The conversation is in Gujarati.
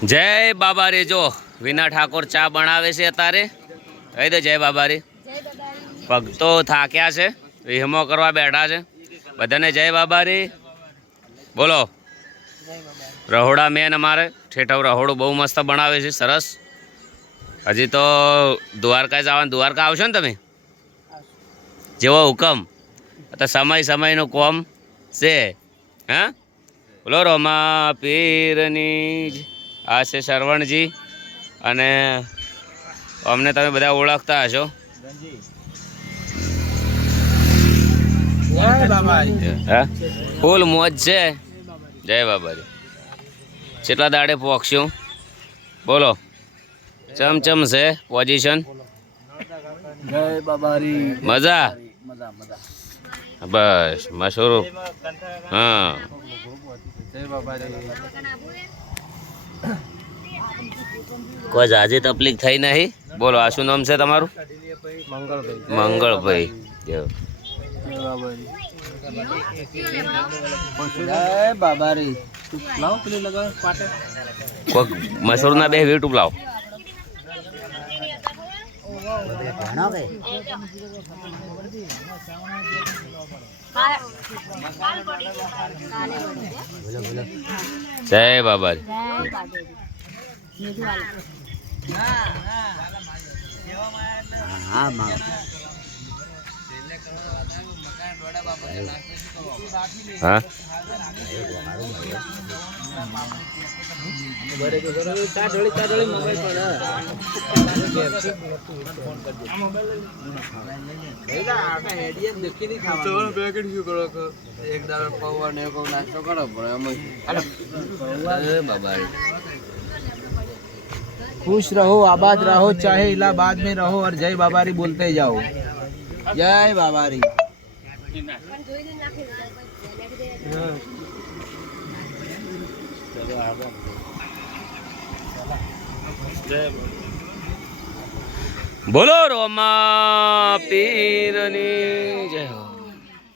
જય બાબા રે જો વિના ઠાકોર ચા બનાવે છે અત્યારે કહી દે જય બાબા રે ભક્તો થાક્યા છે વિહમો કરવા બેઠા છે બધાને જય બાબા રે બોલો રહોડા મેન અમારે ઠેઠવ રહોડું બહુ મસ્ત બનાવે છે સરસ હજી તો દ્વારકા જવાનું દ્વારકા આવશો ને તમે જેવો હુકમ તો સમયનું કોમ છે હા બોલો રોમા પીરની આ છે શરવણજી અને અમને તમે બધા ઓળખતા હશો ફૂલ મોજ છે જય બાબાજી કેટલા દાડે પોક્ષું બોલો ચમચમ છે પોઝિશન જય બાબારી મજા બસ મશરૂ હા જય બાબારી કોઈ જાજી તકલીફ થઈ નહીં બોલો આ શું નામ છે તમારું મંગળભાઈ જય બાબારી લાવ પેલી લગાવ પાટે કોઈક મશરૂના બે યુટ્યુબ લાવો જય બાબાજી હા खुश रहो आबाद रहो चाहे इलाहाबाद में रहो और जय बाबारी बोलते जाओ जय बाबारी બોલો રોમા પીરની જય હો